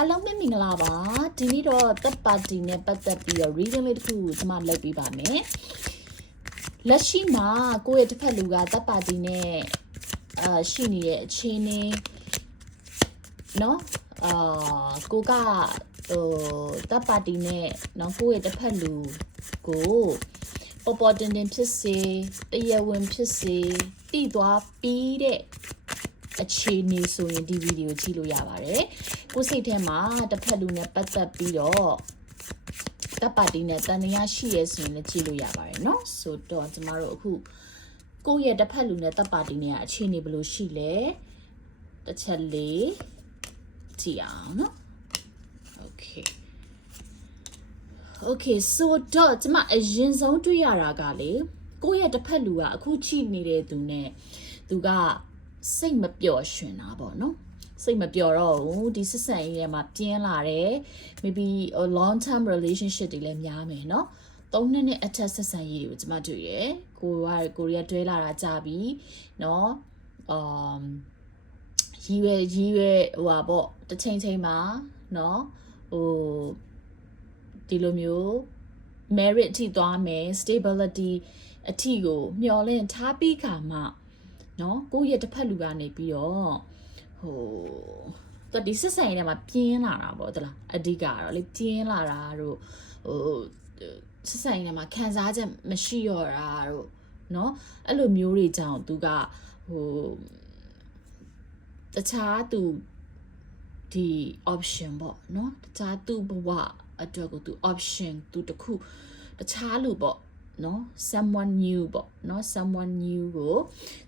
အလုံးမင်္ဂလာပါဒီနေ့တော့ third party နဲ့ပတ်သက်ပြီးတော့ reading လေးတစ်ခုကိုကျွန်မလုပ်ပေးပါမယ်လက်ရှိမှာကိုယ့်ရဲ့တစ်ဖက်လူက third party နဲ့အာရှိနေတဲ့အခြေအနေเนาะအာကိုကဟို third party နဲ့เนาะကိုယ့်ရဲ့တစ်ဖက်လူကိုပေါ်ပေါ်တင်တင်ဖြစ်စေတရားဝင်ဖြစ်စေတည်သွားပြီးတဲ့ အခြေအနေဆိုရင်ဒီဗီဒီယိုကြည့်လို့ရပါတယ်။ကိုယ်စိတ်ထဲမှာတစ်ဖက်လူနဲ့ပတ်သက်ပြီးတော့တပ်ပါတီနဲ့တန်တရားရှိရဲဆိုရင်လည်းကြည့်လို့ရပါတယ်เนาะ။ဆိုတော့ကျမတို့အခုကိုယ့်ရဲ့တစ်ဖက်လူနဲ့တပ်ပါတီနဲ့အခြေအနေဘယ်လိုရှိလဲ။တစ်ချက်လေးကြည့်အောင်เนาะ။ Okay Okay ဆိုတော့ကျမအရင်ဆုံးတွေ့ရတာကလေကိုယ့်ရဲ့တစ်ဖက်လူကအခုချိနေတဲ့သူနဲ့သူက စိတ်မပျော်ရွှင်တာပေါ့နော်စိတ်မပျော်တော့ဘူးဒီဆက်ဆံရေးထဲမှာပြင်းလာတယ် maybe a long term relationship တွေလည်းများမယ်เนาะသုံးနှစ်နဲ့အထက်ဆက်ဆံရေးတွေကိုကျမတွေ့ရယ်ကိုကကိုရီးယားတွဲလာတာကြာပြီเนาะ um ရည်ရွယ်ရည်ရွယ်ဟိုပါပေါ့တစ်ချိန်ချိန်မှာเนาะဟိုဒီလိုမျိုး merit အထိသွားမယ် stability အထိကိုမျှော်လင့်ထားပြီးခါမှ နော်ကိုယ့်ရဲ့တစ်ဖက်လူကနေပြီးတော့ဟိုသူဒီစစ်ဆိုင်ထဲမှာပြင်းလာတာပေါ့တလားအဓိကတော့လေပြင်းလာတာတို့ဟိုစစ်ဆိုင်ထဲမှာခံစားချက်မရှိတော့တာတို့နော်အဲ့လိုမျိုးတွေကြောင့်သူကဟိုတခြားသူဒီ option ပေါ့နော်တခြားသူ့ဘဝအတွက်ကိုသူ option သူတခုတခြားလူပေါ့ နော် someone new ပေါ့နော် someone new ကို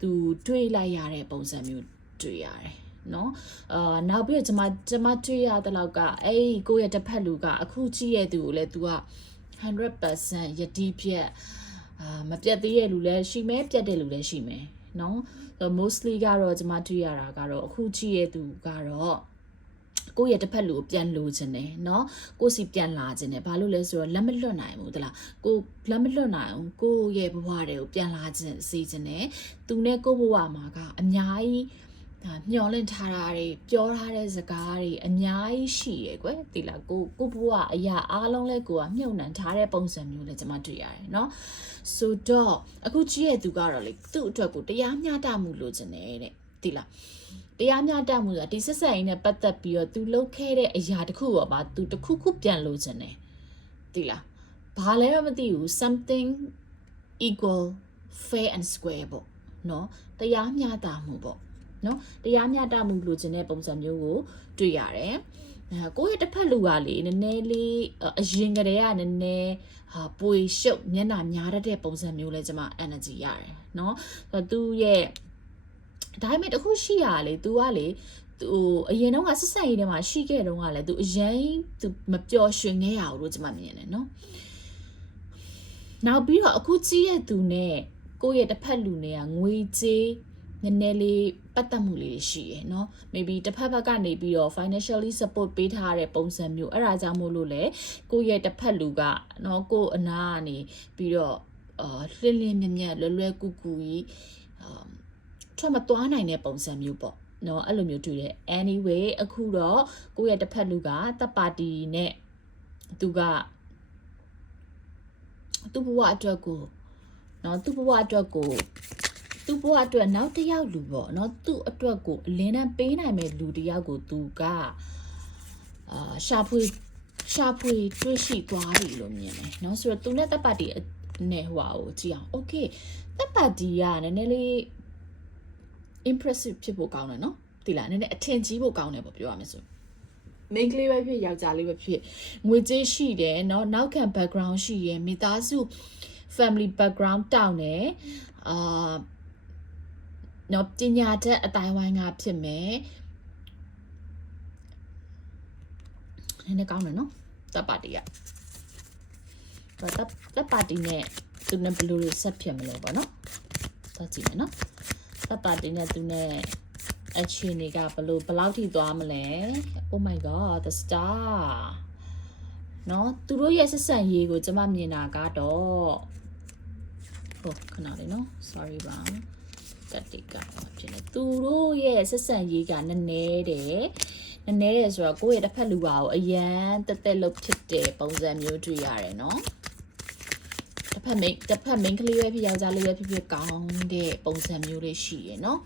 သူတွေ့လိုက်ရတဲ့ပုံစံမျိုးတွေ့ရတယ်နော်အာနောက်ပြီးတော့ကျွန်မကျွန်မတွေ့ရတဲ့လောက်ကအဲ့ဒီကိုယ့်ရဲ့တစ်ဖက်လူကအခုကြည့်ရတဲ့သူကိုလည်း तू က100%ယတိပြက်အာမပြတ်သေးတဲ့လူလည်းရှိမယ်ပြတ်တဲ့လူလည်းရှိမယ်နော် mostly ကတော့ကျွန်မတွေ့ရတာကတော့အခုကြည့်ရတဲ့သူကတော့ ကိုယ့်ရဲ့တစ်ဖက်လူကိုပြန်လိုချင်တယ်เนาะကိုယ်စီပြန်လာချင်တယ်ဘာလို့လဲဆိုတော့လက်မလွတ်နိုင်ဘူးတလားကိုလက်မလွတ်နိုင်ဘူးကိုယ့်ရဲ့ဘဝတွေကိုပြန်လာချင်စေချင်တယ်သူနဲ့ကိုယ့်ဘဝမှာကအများကြီးဒါမျောလင့်ထားတာတွေပြောထားတဲ့စကားတွေအများကြီးရှိရယ်ကွယ်ဒီလားကိုကိုဘဝအရာအားလုံးလဲကိုကမြုပ်နှံထားတဲ့ပုံစံမျိုးလည်းကျွန်မတွေ့ရတယ်เนาะဆိုတော့အခုကြည့်ရသူကတော့လေသူ့အတွက်ကိုတရားမျှတမှုလိုချင်တယ်တဲ့ဒီလား တရားမျှတမှုဆိုတာဒီဆက်ဆက်ရင်းနဲ့ပတ်သက်ပြီးတော့ तू လုပ်ခဲ့တဲ့အရာတစ်ခုတော့ပါ तू တစ်ခုခုပြန်လို့ခြင်းတယ်သိလားဘာလဲတော့မသိဘူး something equal fair and square ပေါ့နော်တရားမျှတမှုပေါ့နော်တရားမျှတမှုလိုချင်တဲ့ပုံစံမျိုးကိုတွေ့ရတယ်အဲကိုယ့်ရဲ့တစ်ဖက်လူကလေနည်းနည်းလေးအရင်ကတည်းကနည်းနည်းဟာပွေရှုပ်မျက်နှာများတတ်တဲ့ပုံစံမျိုးလဲကျွန်မ energy ရတယ်เนาะဆိုတော့သူ့ရဲ့ ဒါပေမဲ့တခုရှိရလေ तू ကလေသူအရင်တော့ကဆက်ဆက်ရေးထဲမှာရှိခဲ့တော့ကလည်းသူအရင်သူမပျော်ရွှင်ခဲ့ရဘူးလို့ကျွန်မမြင်တယ်နော်နောက်ပြီးတော့အခုကြီးရဲ့သူနဲ့ကိုယ့်ရဲ့တစ်ဖက်လူနဲ့ကငွေကြေးနည်းနည်းလေးပတ်သက်မှုလေးရှိရယ်เนาะ maybe တစ်ဖက်ဘက်ကနေပြီးတော့ financially support ပေးထားတဲ့ပုံစံမျိုးအဲ့ဒါကြောင့်မို့လို့လေကိုယ့်ရဲ့တစ်ဖက်လူကเนาะကိုယ့်အနာကနေပြီးတော့အာလှလင်းမြမြလွယ်လွယ်ကူကူကြီးအာ ထွက်မသွားနိုင်တဲ့ပုံစံမျိုးပေါ့နော်အဲ့လိုမျိုးတွေ့တယ် anyway အခုတော့ကိုယ့်ရဲ့တစ်ဖက်လူကတပ်ပါတီနဲ့သူကသူ့ဘဝအတွက်ကိုနော်သူ့ဘဝအတွက်ကိုသူ့ဘဝအတွက်နောက်တစ်ယောက်လူပေါ့နော်သူ့အတွက်ကိုအလင်းတန်းပေးနိုင်မဲ့လူတစ်ယောက်ကိုသူကအာရှာဖွေရှာဖွေတွေ့ရှိသွားပြီလို့မြင်တယ်နော်ဆိုတော့သူနဲ့တပ်ပါတီနဲ့ဟိုဟာကိုကြည့်အောင် okay တပ်ပါတီကနည်းနည်းလေး impressive ဖြစ်ဖို့ကောင်းတယ်နော်ဒီလားနည်းနည်းအထင်ကြီးဖို့ကောင်းတယ်ပေါ့ပြောရမယ်ဆို main ကလေးပဲဖြစ်ယောက်ျားလေးပဲဖြစ်ငွေကြေးရှိတယ်เนาะနောက်ခံ background ရှိရယ်မိသားစု family background တောင်းတယ်အာနော်ပညာတတ်အတိုင်းဝိုင်းကဖြစ်မယ်နည်းနည်းကောင်းတယ်နော်တပ်ပါတီကတပ်တပ်ပါတီနဲ့သူနဲ့ဘယ်လိုဆက်ဖြစ်မလဲပေါ့နော်သွားကြည့်မယ် နော်တပ်ပါတီနဲ့သူနဲ့အခြေအနေကဘလို့ဘလောက်ထိသွားမလဲ Oh my god the star เนาะသူတို့ရဲ့ဆက်ဆံရေးကိုကျွန်မမြင်တာကတော့ဟုတ်ခဏလေးเนาะ sorry ပါကတိကဖြစ်နေသူတို့ရဲ့ဆက်ဆံရေးကနည်းနည်းတယ် နည်းနည်းရယ်ဆိုတော့ကိုယ့်ရဲ့တစ်ဖက်လူပါကိုအရန်တက်တက်လို့ဖြစ်တဲ့ပုံစံမျိုးတွေ့ရတယ်နော်တစ် ဖက် main တစ်ဖက် main ကလေးပဲဖြစ်ယောက်ျားလေးပဲဖြစ်ဖြစ်ကောင်းတဲ့ပုံစံမျိုးလေးရှိရယ်နော်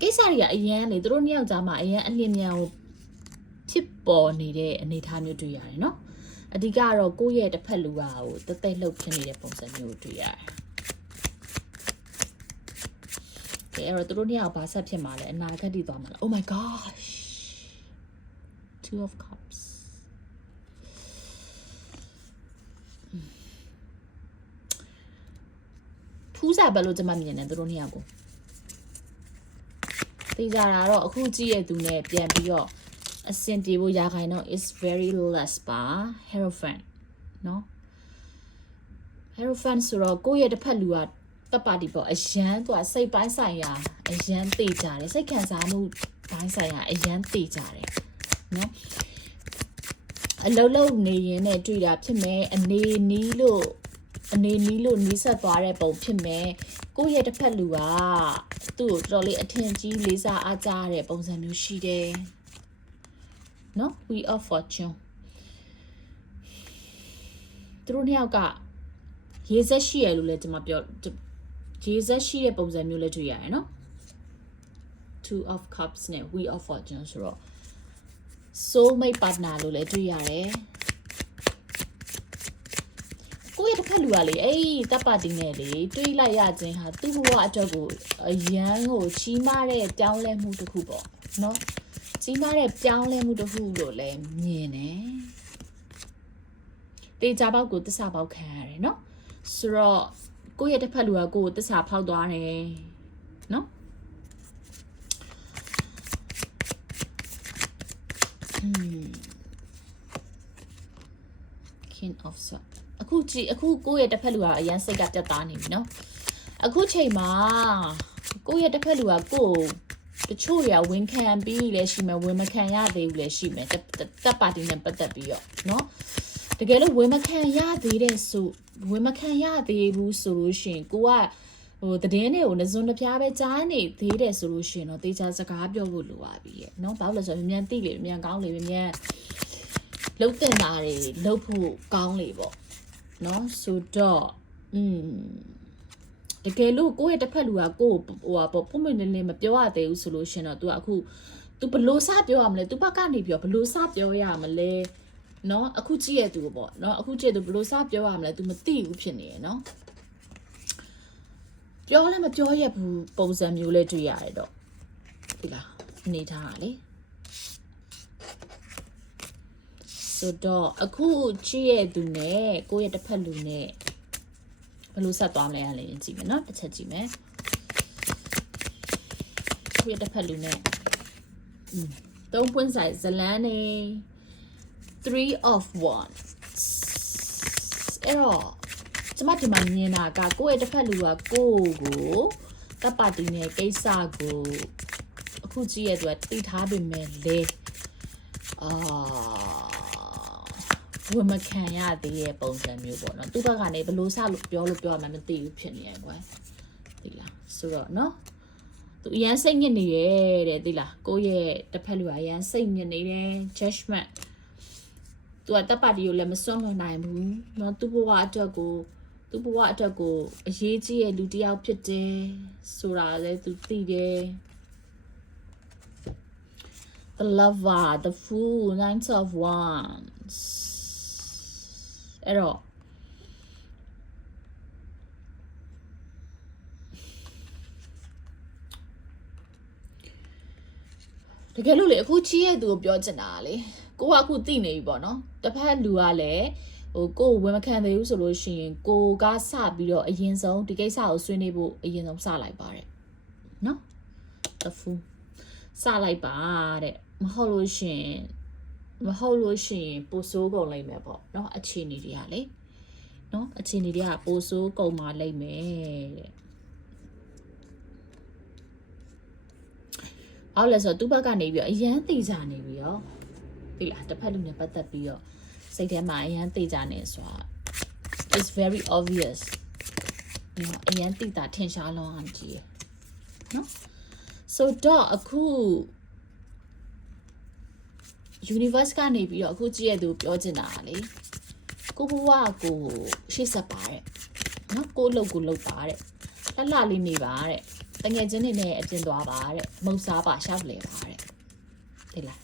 ကိစ္စတွေကအရန်လေသူတို့နှစ်ယောက်ကြားမှာအရန်အလင်းမြန်ကိုဖြစ်ပေါ်နေတဲ့အနေအထားမျိုးတွေ့ရတယ်နော်အဓိကကတော့ကိုယ့်ရဲ့တစ်ဖက်လူပါကိုတက်တက်လှုပ်ဖြစ်နေတဲ့ပုံစံမျိုးတွေ့ရတယ်ကဲအဲ့တော့သူတို့နှစ်ယောက်ဘာဆက်ဖြစ်မှာလဲအနာဂတ်တည်သွားမှာလား Oh my gosh two of cups ထူးစားပဲလို့ကျွန်မမြင်တယ်သူတို့နှစ်ယောက်ကိုသိကြတာတော့အခုကြည့်ရသူနဲ့ပြန်ပြီးတော့အဆင်ပြေဖို့ရာခိုင်တော့ is very less ပါ hierophant เนาะ hierophant ဆိုတော့ကိုယ့်ရဲ့တစ်ဖက်လူကတပ်ပါတီပေါ့အရန်သူကစိတ်ပိုင်းဆိုင်ရာအရန်သိကြတယ်စိတ်ခံစားမှုပိုင်းဆိုင်ရာအရန်သိကြတယ်เนาะအလုံးလုံးနေရင်နဲ့တွေ့တာဖြစ်မယ်အနေနီးလို့ အနေနီးလို့နီးစပ်သွားတဲ့ပုံဖြစ်မယ်ကိုယ့်ရဲ့တစ်ဖက်လူကသူ့ကိုတော်တော်လေးအထင်ကြီးလေးစားအားကြားတဲ့ပုံစံမျိုးရှိတယ်နော် we are fortune သူတို့နှစ်ယောက်ကရေဆက်ရှိရလို့လည်းကျွန်မပြောရေဆက်ရှိတဲ့ပုံစံမျိုးလည်းတွေ့ရတယ်နော် two of cups နဲ့ we of fortune ဆိုတော့ soulmate partner လို့လည်းတွေ့ရတယ် ရဲ့တစ်ခါလူကလေအေးတပ်ပါတီနဲ့လေတွေးလိုက်ရခြင်းဟာသူ့ဘဝအတွက်ကိုအရန်ကိုချီးမားတဲ့ပြောင်းလဲမှုတစ်ခုပေါ့နော်ကြီးမားတဲ့ပြောင်းလဲမှုတစ်ခုလို့လည်းမြင်တယ်တေချာပေါက်ကိုတစ္ဆာပေါက်ခံရတယ်နော်ဆိုတော့ကိုယ့်ရဲ့တစ်ဖက်လူကကိုယ်ကိုတစ္ဆာဖောက်သွားတယ်နော် king of sword အခုကြည့်အခုကိုယ့်ရဲ့တစ်ဖက်လူကအရန်စိတ်ကပြတ်သားနေပြီနော်အခုချိန်မှာကိုယ့်ရဲ့တစ်ဖက်လူကကိုယ်တချို့ရဝန်ခံပြီးလည်းရှိမယ်ဝန်မခံရသေးဘူးလည်းရှိမယ်တက်တက်ပါတီနဲ့ပတ်သက်ပြီးတော့နော်တကယ်လို့ဝန်မခံရသေးတဲ့ဆိုဝန်မခံရသေးဘူးဆိုလို့ရှိရင်ကိုကဟိုတည်င်းတွေကိုနှစုံတစ်ပြားပဲကြားနေသေးတယ်ဆိုလို့ရှိရင်တော့တေချာစကားပြောဖို့လိုပါပြီရဲ့နော်ဘာလို့လဲဆိုတော့မြန်သိလေမြန်ကောင်းလေမြန်လှုပ်တင်တာတွေလှုပ်ဖို့ကောင်းလေပေါ့ နော်ဆိုတော့อืมတကယ်လို့ကိုယ့်ရဲ့တစ်ဖက်လူကကိုယ့်ဟိုဟာပေါ့ပုံမနေနေမပြောရသေးဘူးဆိုလို့ရှင်တော့ तू ကအခု तू ဘလို့စပြောရမလဲ तू ဘက်ကနေပြောဘလို့စပြောရမလဲเนาะအခုကြည့်ရသူပေါ့เนาะအခုကြည့်သူဘလို့စပြောရမလဲ तू မသိဘူးဖြစ်နေရယ်เนาะပြောလည်းမပြောရဘူးပုံစံမျိုးလေးတွေ့ရတယ်တော့ဒီလားအနေထားကလေ ဆိုတော့အခုကြည့်ရသူနဲ့ကိုယ့်ရဲ့တစ်ဖက်လူနဲ့ဘယ်လိုဆက်သွားမလဲလဲကြည့်မယ်နော်တစ်ချက်ကြည့်မယ်ကိုယ့်ရဲ့တစ်ဖက်လူနဲ့อืมသုံးပွင့်ဆိုင်ဇလန်းနေ3 of wands အဲ့တော့ကျမဒီမှာမြင်တာကကိုယ့်ရဲ့တစ်ဖက်လူကကိုယ့်ကိုတပ်ပါတီနဲ့ကိစ္စကိုအခုကြည့်ရသူကတိထားပေမဲ့လေအာ ဝမခံရသေးတဲ့ပုံစံမျိုးပေါ့နော်သူ့ဘက်ကနေဘလို့စလို့ပြောလို့ပြောမှမသိဘူးဖြစ်နေရကွယ်သိလားဆိုတော့နော်သူအရန်စိတ်ညစ်နေရဲ့တဲ့သိလားကိုယ့်ရဲ့တစ်ဖက်လူကအရန်စိတ်ညစ်နေတယ် judgment သူကတပ်ပါတီကိုလည်းမစွန့်လွှတ်နိုင်ဘူးเนาะသူ့ဘဝအတွက်ကိုသူ့ဘဝအတွက်ကိုအရေးကြီးတဲ့လူတစ်ယောက်ဖြစ်တယ်ဆိုတာလည်းသူသိတယ် the lover the fool nine of wands အဲ့တော့တကယ်လို့လေအခုချီးရဲ့သူကိုပြောချင်တာလေကိုကအခုသိနေပြီပေါ့နော်တစ်ဖက်လူကလည်းဟိုကိုဝင်မခံသေးဘူးဆိုလို့ရှိရင်ကိုကစပြီးတော့အရင်ဆုံးဒီကိစ္စကိုဆွေးနွေးဖို့အရင်ဆုံးစလိုက်ပါတယ်နော်တဖူးစလိုက်ပါတဲ့မဟုတ်လို့ရှိရင် မဟုတ်လို့ရှိရင်ပိုဆိုးကုန်လိမ့်မယ်ပေါ့เนาะအခြေအနေတွေကလေเนาะအခြေအနေတွေကပိုဆိုးကုန်มาလိမ့်မယ်တဲ့အောက်လဲဆိုသူ့ဘက်ကနေပြီးတော့အရန်သိကြနေပြီးတော့ဒီလားတစ်ဖက်လူနဲ့ပတ်သက်ပြီးတော့စိတ်ထဲမှာအရန်သိကြနေဆိုတာ is very obvious เนาะအရန်သိတာထင်ရှားလောင်းအောင်ကြည့်ရเนาะ so တော့အခု universe ကနေပြီးတော့အခုကြည့်ရသူပြောချင်တာလေကိုဘဝကိုရှေ့ဆက်ပါတဲ့နော်ကိုအလုပ်ကိုလုပ်ပါတဲ့လှလှလေးနေပါတဲ့တငယ်ချင်းတွေနဲ့အပြင်သွားပါတဲ့မုံစားပါရှောက်လေပါတဲ့ဒီလား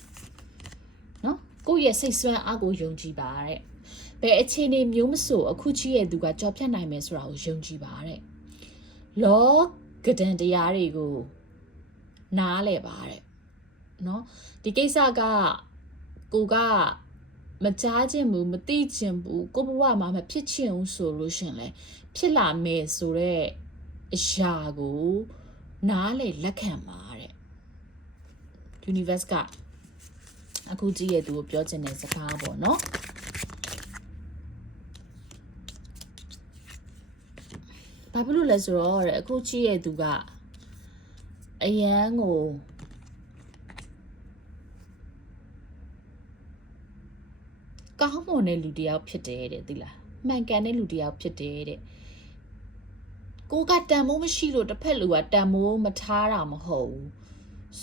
နော်ကိုယ့်ရဲ့စိတ်ဆွမ်းအားကိုယုံကြည်ပါတဲ့ဘယ်အခြေအနေမျိုးမဆိုအခုချီရဲ့သူကကြော်ဖြတ်နိုင်မယ်ဆိုတာကိုယုံကြည်ပါတဲ့လောကဒန်တရားတွေကိုနားလဲပါတဲ့နော်ဒီကိစ္စက ကိုကမကြားခြင်းဘူးမသိခြင်းဘူးကိုဘဝမှာမဖြစ်ချင်ဘူးဆိုလို့ရှရင်လဲဖြစ်လာမယ်ဆိုတော့အရာကိုနားလေလက်ခံပါတဲ့ universe ကအခုကြည့်ရသူကိုပြောချင်တဲ့စကားပေါ့နော်ဘာဖြစ်လို့လဲဆိုတော့တဲ့အခုကြည့်ရသူကအရန်ကို ကောင်းမွန်တဲ့လူတစ်ယောက်ဖြစ်တယ်တဲ့သိလားမှန်ကန်တဲ့လူတစ်ယောက်ဖြစ်တယ်တဲ့ကိုကတန်မိုးမရှိလို့တစ်ဖက်လူကတန်မိုးမထားတာမဟုတ်ဘူး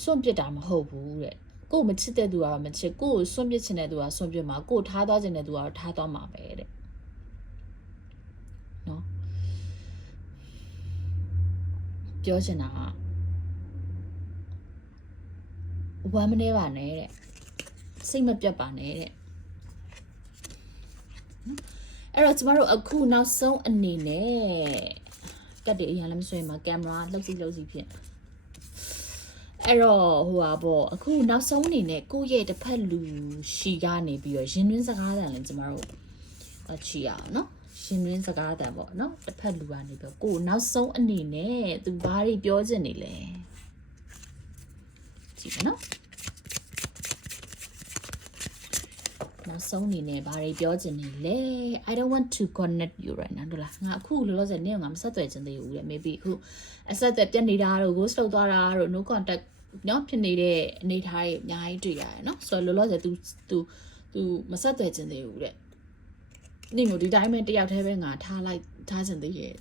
စွန့်ပစ်တာမဟုတ်ဘူးတဲ့ကို့မချစ်တဲ့သူကတော့မချစ်ကို့ကိုစွန့်ပစ်ချင်တဲ့သူကစွန့်ပစ်မှာကို့ထားသွားချင်တဲ့သူကတော့ထားသွားမှာပဲတဲ့နော်ပြောချင်တာကဝမ်းမနေပါနဲ့တဲ့စိတ်မပြတ်ပါနဲ့တဲ့ အဲ့တော့ကျမတို့အခုနောက်ဆုံးအနေနဲ့ကတ်တွေအရင်လည်းမဆွဲမှာကင်မရာလှုပ်စီလှုပ်စီဖြစ်အဲ့တော့ဟိုပါပေါ့အခုနောက်ဆုံးအနေနဲ့ကိုယ့်ရဲ့တစ်ဖက်လူရှီကနေပြီးတော့ရင်တွင်းစကားတန်လည်းကျမတို့အချီရအောင်နော်ရှင်တွင်းစကားတန်ပေါ့နော်တစ်ဖက်လူကနေပြီးကိုနောက်ဆုံးအနေနဲ့သူဘာတွေပြောချင်နေလဲကြည့်ပါနော် နောက်ဆုံးအနေနဲ့ဘာတွေပြောချင်နေလဲ I don't want to connect you right now တို့လားငါအခုလောလောဆယ်နင့်ကငါမဆက်သွယ်ချင်သေးဘူးလေ maybe အခုအဆက်အသွယ်ပြတ်နေတာတို့ ghost လောက်သွားတာတို့ no contact နော်ဖြစ်နေတဲ့အနေထားတွေအများကြီးတွေ့ရတယ်နော်ဆိုတော့လောလောဆယ် तू तू तू မဆက်သွယ်ချင်သေးဘူးတဲ့နေမျိုးဒီတိုင်းပဲတယောက်တည်းပဲငါထားလိုက်ထားချင်သေးရဲ့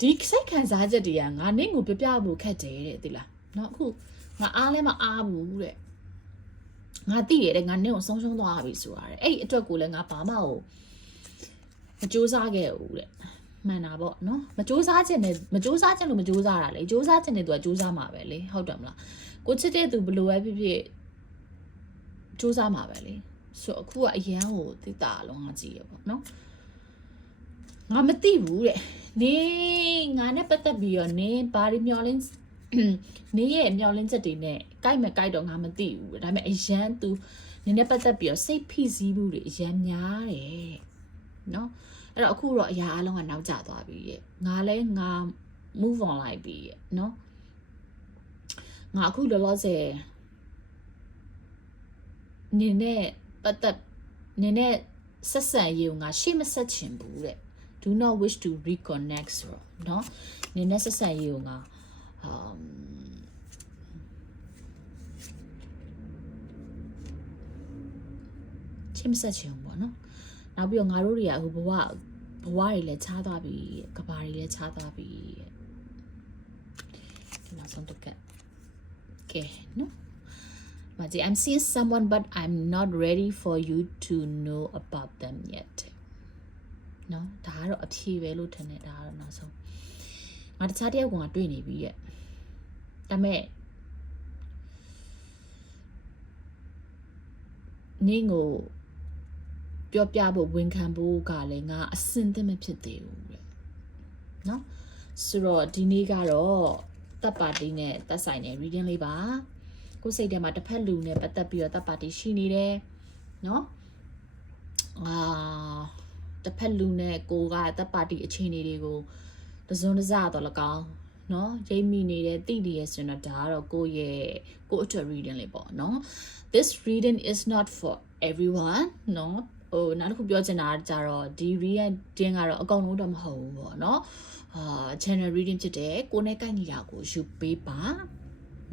ဒီစိတ်ခံစားချက်တွေကငါနင့်ကိုပြပြဖို့ခက်တယ်တဲ့သိလားနော်အခုငါအားလဲမအားဘူးတဲ့ ငါသိရတယ်ငါနင့်ကိုဆုံးရှုံးသွားပြီဆိုရတယ်အဲ့ဒီအတွက်ကိုလည်းငါဘာမှကိုမစူးစမ်းခဲ့ဘူးတဲ့မှန်တာပေါ့နော်မစူးစမ်းချင်တယ်မစူးစမ်းချင်လို့မစူးစမ်းတာလေစူးစမ်းချင်တယ်သူကစူးစမ်းမှာပဲလေဟုတ်တယ်မလားကိုချစ်တဲ့သူဘယ်လိုပဲဖြစ်ဖြစ်စူးစမ်းမှာပဲလေဆိုအခုကအရန်ကိုတိတာလုံးငါကြည့်ရပေါ့နော်ငါမသိဘူးတဲ့နေငါနဲ့ပတ်သက်ပြီးတော့နင်းဘာတွေမျောလင်း နေရဲ့မျောလင်းချက်တွေနဲ့ကြိုက်မကြိုက်တော့ငါမသိဘူးဒါပေမဲ့အရန် तू နင်းနဲ့ပတ်သက်ပြီးတော့စိတ်ဖိစီးမှုတွေအရန်များတယ်နော်အဲ့တော့အခုတော့အရာအလုံးကနောက်ကျသွားပြီရဲ့ငါလဲငါ move on လိုက်ပြီရဲ့နော်ငါအခုလောလောဆယ်နင်းနဲ့ပတ်သက်နင်းနဲ့ဆက်ဆံရေးကိုငါရှေ့မဆက်ချင်ဘူးတဲ့ do not wish to reconnect ဆိုတော့เนาะနင်းနဲ့ဆက်ဆံရေးကိုငါ um ရှေ့မဆက်ချင်ဘူးပေါ့နော်နောက်ပြီးတော့ငါတို့တွေကအခုဘဝဘဝတွေလည်းခြားသွားပြီကဘာတွေလည်းခြားသွားပြီဒီနောက်ဆုံးတစ်ကကဲနော် Maji, I'm seeing someone, but I'm not ready for you to know about them yet. နော်ဒါကတော့အဖြေပဲလို့ထင်တယ်ဒါကတော့နောက်ဆုံးငါတခြားတယောက်ကတွေ့နေပြီရဲ့ ဒါပေမဲ့နင်းကိုပြောပြဖို့ဝန်ခံဖို့ကလည်းငါအစင်သင့်မဖြစ်သေးဘူးတဲ့နော်ဆိုတော့ဒီနေ့ကတော့တပ်ပါတီနဲ့တက်ဆိုင်တဲ့ reading လေးပါကိုယ်စိတ်ထဲမှာတစ်ဖက်လူနဲ့ပတ်သက်ပြီးတော့တပ်ပါတီရှိနေတယ်နော်အာတစ်ဖက်လူနဲ့ကိုကတပ်ပါတီအခြေအနေတွေကိုတစုံတစတော့လကောင်း နော်ရိပ်မိနေတယ်သိတယ်ရဆိုတော့ဒါကတော့ကိုယ့်ရဲ့ကိုယ့်အတွက် reading လေးပေါ့နော် this reading is not for everyone နော်ဟိုနောက်တစ်ခုပြောချင်တာကြတော့ဒီ reading ကတော့အကုန်လုံးတော့မဟုတ်ဘူးပေါ့နော်အာ channel reading ဖြစ်တယ်ကိုနဲ့ကိုက်နေတာကိုယူပေးပါ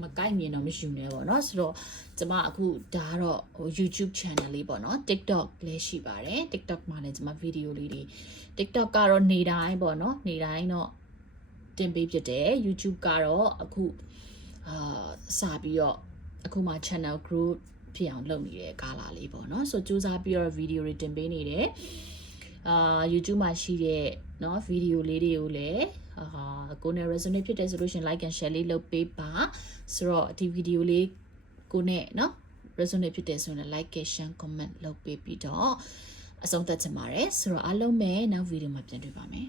မကိုက်မြင်တော့မယူနဲ့ပေါ့နော်ဆိုတော့ကျမအခုဒါကတော့ဟို YouTube channel လေးပေါ့နော် TikTok လည်းရှိပါတယ် TikTok မှာလည်းကျမ video လေးတွေ TikTok ကတော့နေတိုင်းပေါ့နော်နေတိုင်းတော့ တင်ပေးဖြစ်တယ် YouTube ကတော့အခုအာစပြီးတော့အခုမှ channel group ဖြစ်အောင်လုပ်နေတဲ့ကာလာလေးပေါ့နော်ဆိုစူးစမ်းပြီးတော့ဗီဒီယိုတွေတင်ပေးနေတယ်အာ YouTube မှာရှိတဲ့เนาะဗီဒီယိုလေးတွေကိုလည်းအာကိုနဲ့ resonate ဖြစ်တယ်ဆိုလို့ရှရင် like and share လေးလုပ်ပေးပါဆိုတော့ဒီဗီဒီယိုလေးကိုနဲ့เนาะ resonate ဖြစ်တယ်ဆိုရင် like share comment လုပ်ပေးပြီးတော့အဆုံးသတ်ချင်ပါတယ်ဆိုတော့အားလုံးပဲနောက်ဗီဒီယိုမှာပြန်တွေ့ပါမယ်